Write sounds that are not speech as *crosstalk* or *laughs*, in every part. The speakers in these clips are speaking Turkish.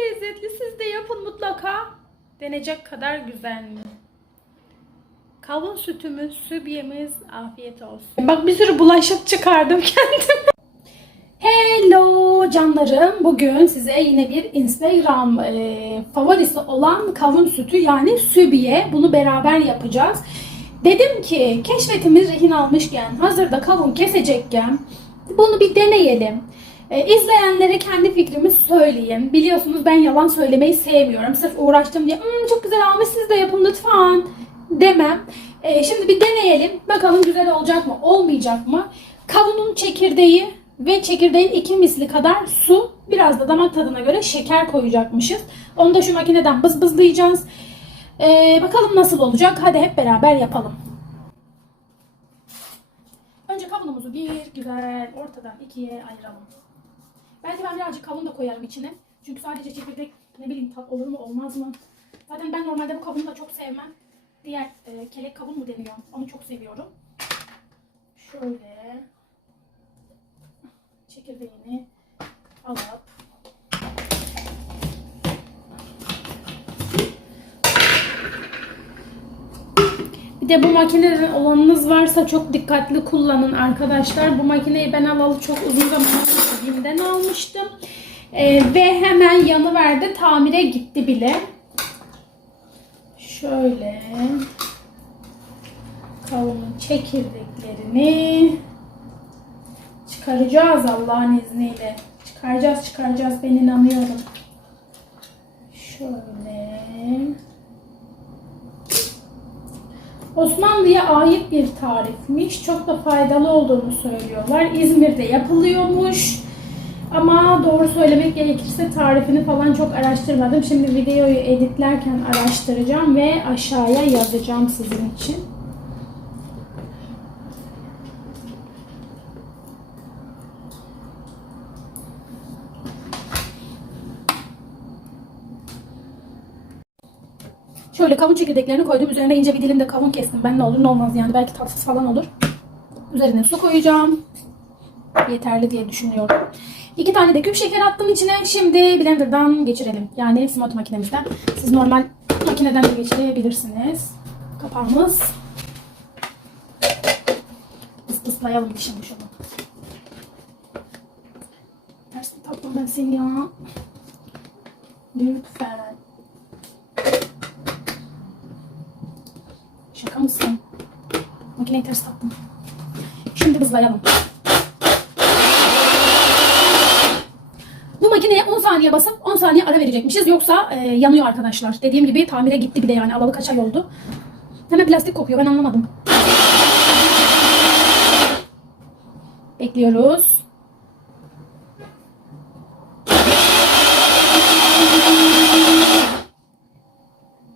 lezzetli. Siz de yapın mutlaka. Denecek kadar güzel mi? Kavun sütümüz, sübyemiz afiyet olsun. Bak bir sürü bulaşık çıkardım *laughs* kendime. Hello canlarım. Bugün size yine bir Instagram e, favorisi olan kavun sütü yani sübiye. Bunu beraber yapacağız. Dedim ki keşfetimiz rehin almışken hazırda kavun kesecekken bunu bir deneyelim. E, izleyenlere kendi fikrimi söyleyeyim. Biliyorsunuz ben yalan söylemeyi sevmiyorum. Sırf uğraştım diye "Hmm, çok güzel ama siz de yapın lütfen demem. E, şimdi bir deneyelim. Bakalım güzel olacak mı olmayacak mı? Kavunun çekirdeği ve çekirdeğin iki misli kadar su, biraz da damak tadına göre şeker koyacakmışız. Onu da şu makineden bızbızlayacağız. Ee, bakalım nasıl olacak. Hadi hep beraber yapalım. Önce kavunumuzu bir güzel ortadan ikiye ayıralım. Belki ben birazcık kavun da koyarım içine. Çünkü sadece çekirdek ne bileyim tat olur mu olmaz mı? Zaten ben normalde bu kavunu da çok sevmem. Diğer e, kelek kavun mu deniyor? Onu çok seviyorum. Şöyle çekirdeğini alıp bir de bu makineden olanınız varsa çok dikkatli kullanın arkadaşlar. Bu makineyi ben alalı çok uzun zaman önce almıştım. Ee, ve hemen yanıverdi. Tamire gitti bile. Şöyle kavunun çekirdeklerini Çıkaracağız Allah'ın izniyle. Çıkaracağız çıkaracağız ben inanıyorum. Şöyle. Osmanlı'ya ait bir tarifmiş. Çok da faydalı olduğunu söylüyorlar. İzmir'de yapılıyormuş. Ama doğru söylemek gerekirse tarifini falan çok araştırmadım. Şimdi videoyu editlerken araştıracağım ve aşağıya yazacağım sizin için. Şöyle kavun çekirdeklerini koydum. Üzerine ince bir dilim de kavun kestim. Ben ne olur ne olmaz yani. Belki tatsız falan olur. Üzerine su koyacağım. Yeterli diye düşünüyorum. İki tane de küp şeker attım içine. Şimdi blenderdan geçirelim. Yani smoothie makinemizden. Siz normal makineden de geçirebilirsiniz. Kapağımız. Ispıslayalım şimdi şunu. Ters tatlım ben seni ya. Lütfen. Şaka mısın? Makineyi ters taktım. Şimdi bızlayalım. Bu makineye 10 saniye basıp 10 saniye ara verecekmişiz. Yoksa e, yanıyor arkadaşlar. Dediğim gibi tamire gitti bile yani. Alalı kaç ay oldu. Hemen plastik kokuyor. Ben anlamadım. Bekliyoruz.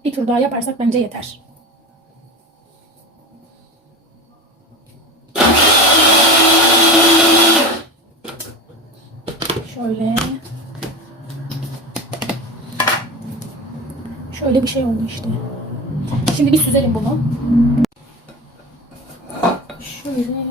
Bir tur daha yaparsak bence yeter. Şöyle. Şöyle bir şey oldu işte. Şimdi bir süzelim bunu. Şöyle.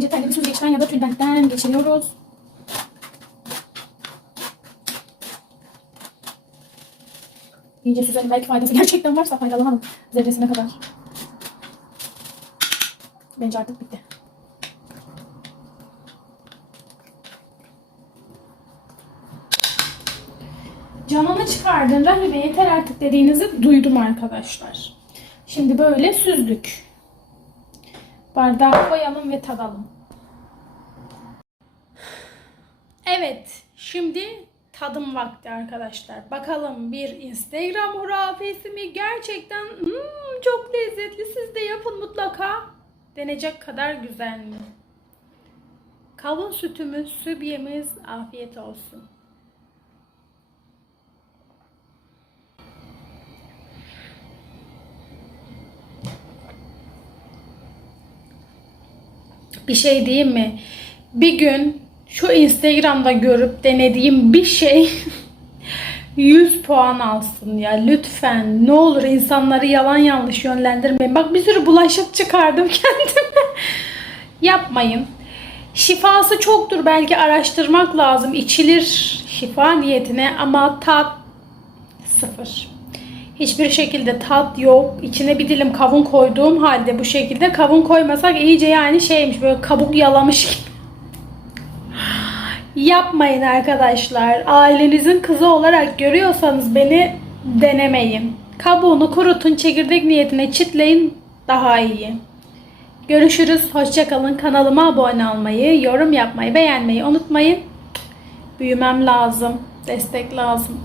İnce telli bir süzgeçten ya da tülbentten geçiriyoruz. İyice süzelim. Belki faydası gerçekten varsa faydalanalım. Zerresine kadar. Bence artık bitti. Canını çıkardın Rahibe yeter artık dediğinizi duydum arkadaşlar. Şimdi böyle süzdük. Bardağa koyalım ve tadalım. Evet, şimdi tadım vakti arkadaşlar. Bakalım bir Instagram hurafesi mi? Gerçekten hmm, çok lezzetli. Siz de yapın mutlaka. Denecek kadar güzel mi? Kavun sütümüz, sübyemiz afiyet olsun. Bir şey diyeyim mi? Bir gün şu Instagram'da görüp denediğim bir şey *laughs* 100 puan alsın ya lütfen ne olur insanları yalan yanlış yönlendirmeyin. Bak bir sürü bulaşık çıkardım *laughs* kendime. Yapmayın. Şifası çoktur belki araştırmak lazım. İçilir şifa niyetine ama tat sıfır. Hiçbir şekilde tat yok. İçine bir dilim kavun koyduğum halde bu şekilde kavun koymasak iyice yani şeymiş böyle kabuk yalamış gibi. Yapmayın arkadaşlar. Ailenizin kızı olarak görüyorsanız beni denemeyin. Kabuğunu kurutun, çekirdek niyetine çitleyin daha iyi. Görüşürüz. Hoşçakalın. Kanalıma abone olmayı, yorum yapmayı, beğenmeyi unutmayın. Büyümem lazım. Destek lazım.